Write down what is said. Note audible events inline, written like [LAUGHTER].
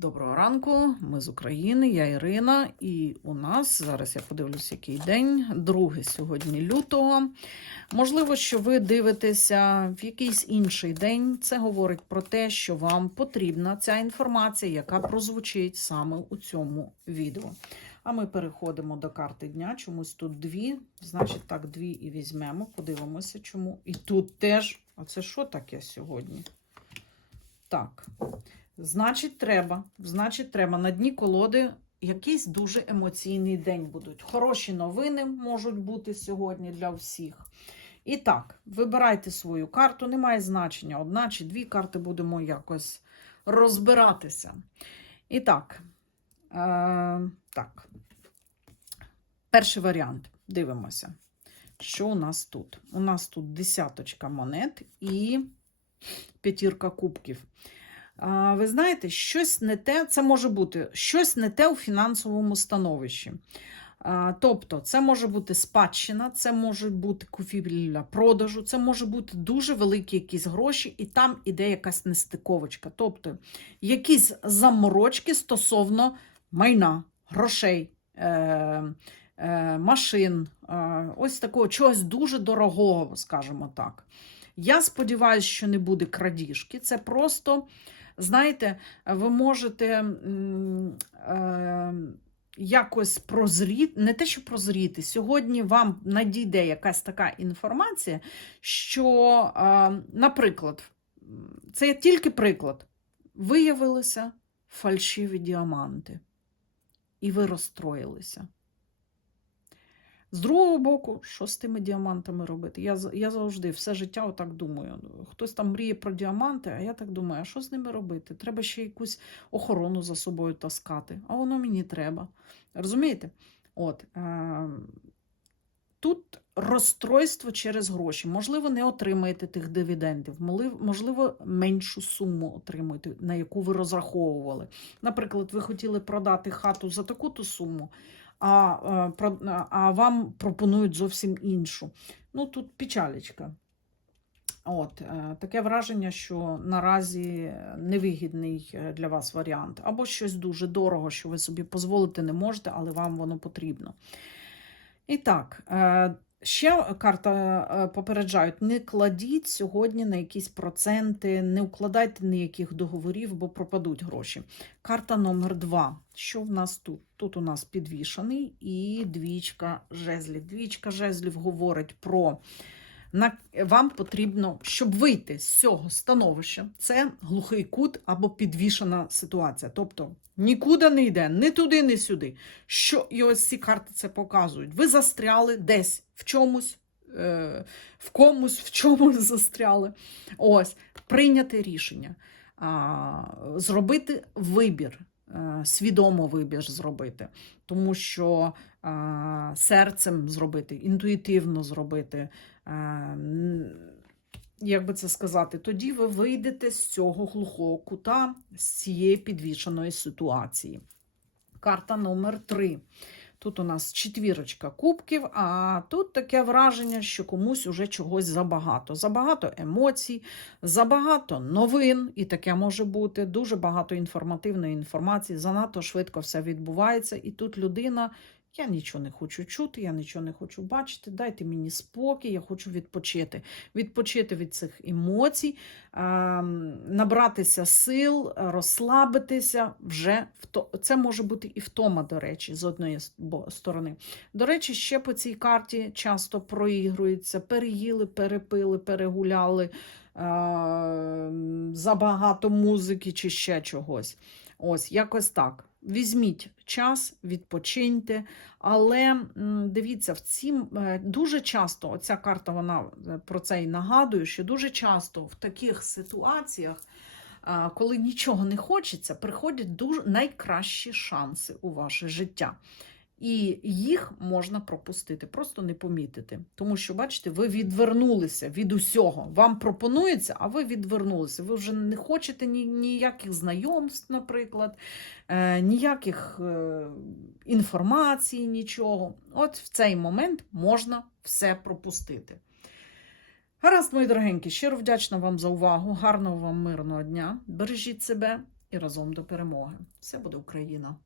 Доброго ранку, ми з України, я Ірина, і у нас зараз я подивлюсь, який день, 2 сьогодні лютого. Можливо, що ви дивитеся в якийсь інший день. Це говорить про те, що вам потрібна ця інформація, яка прозвучить саме у цьому відео. А ми переходимо до карти дня. Чомусь тут дві. Значить, так, дві і візьмемо. Подивимося, чому. І тут теж. А це що таке сьогодні? Так. Значить, треба. Значить, треба. На дні колоди якийсь дуже емоційний день будуть. Хороші новини можуть бути сьогодні для всіх. І так, вибирайте свою карту, немає значення, одна чи дві карти будемо якось розбиратися. І так, е, так. Перший варіант. Дивимося, що у нас тут. У нас тут десяточка монет і п'ятірка кубків. Ви знаєте, щось не те, це може бути щось не те у фінансовому становищі. Тобто, це може бути спадщина, це може бути купівля продажу, це може бути дуже великі якісь гроші, і там іде якась нестиковочка. Тобто, якісь заморочки стосовно майна, грошей, е, е, машин, е, ось такого чогось дуже дорогого, скажімо так. Я сподіваюся, що не буде крадіжки. Це просто, знаєте, ви можете е, якось прозріти, не те, що прозріти, сьогодні вам надійде якась така інформація, що, е, наприклад, це тільки приклад, виявилися фальшиві діаманти, і ви розстроїлися. З другого боку, що з тими діамантами робити? Я, я завжди все життя отак думаю. Хтось там мріє про діаманти, а я так думаю, а що з ними робити? Треба ще якусь охорону за собою таскати, а воно мені треба. Розумієте? От, е, тут розстройство через гроші. Можливо, не отримаєте тих дивідендів, можливо, меншу суму отримуєте, на яку ви розраховували. Наприклад, ви хотіли продати хату за таку-то суму, а, е, про- а вам пропонують зовсім іншу. Ну, тут печалечка. От, е, таке враження, що наразі невигідний е, для вас варіант. Або щось дуже дорого, що ви собі дозволити не можете, але вам воно потрібно. І так, е, ще карта е, попереджають: не кладіть сьогодні на якісь проценти, не укладайте ніяких договорів, бо пропадуть гроші. Карта номер два. Що в нас тут? Тут у нас підвішений і двічка жезлів. Двічка жезлів говорить про. Вам потрібно, щоб вийти з цього становища, це глухий кут або підвішена ситуація. Тобто нікуди не йде, ні туди, ні сюди. Що, і ось ці карти це показують. Ви застряли десь в чомусь, е, в комусь, в чомусь [LAUGHS] застряли. Ось, прийняти рішення, зробити вибір. Е, Свідомо вибір зробити, тому що серцем зробити, інтуїтивно зробити, як би це сказати, тоді ви вийдете з цього глухого кута, з цієї підвішеної ситуації. Карта номер 3. Тут у нас четвірочка кубків, а тут таке враження, що комусь уже чогось забагато. Забагато емоцій, забагато новин, і таке може бути. Дуже багато інформативної інформації, занадто швидко все відбувається. І тут людина. Я нічого не хочу чути, я нічого не хочу бачити. Дайте мені спокій, я хочу відпочити. Відпочити від цих емоцій, ем, набратися сил, розслабитися вже це може бути і втома, до речі, з одної сторони. До речі, ще по цій карті часто проігрується: переїли, перепили, перегуляли, забагато музики чи ще чогось. Ось, якось так. Візьміть час, відпочиньте, але дивіться, в цім е, дуже часто оця карта вона е, про це і нагадує, що дуже часто в таких ситуаціях, коли нічого не хочеться, приходять дуже найкращі шанси у ваше життя. І їх можна пропустити, просто не помітити. Тому що, бачите, ви відвернулися від усього. Вам пропонується, а ви відвернулися. Ви вже не хочете ні, ніяких знайомств, наприклад, е, ніяких е, інформації, нічого. От в цей момент можна все пропустити. Гаразд, мої дорогенькі, щиро вдячна вам за увагу. Гарного вам мирного дня. Бережіть себе і разом до перемоги. Все буде Україна!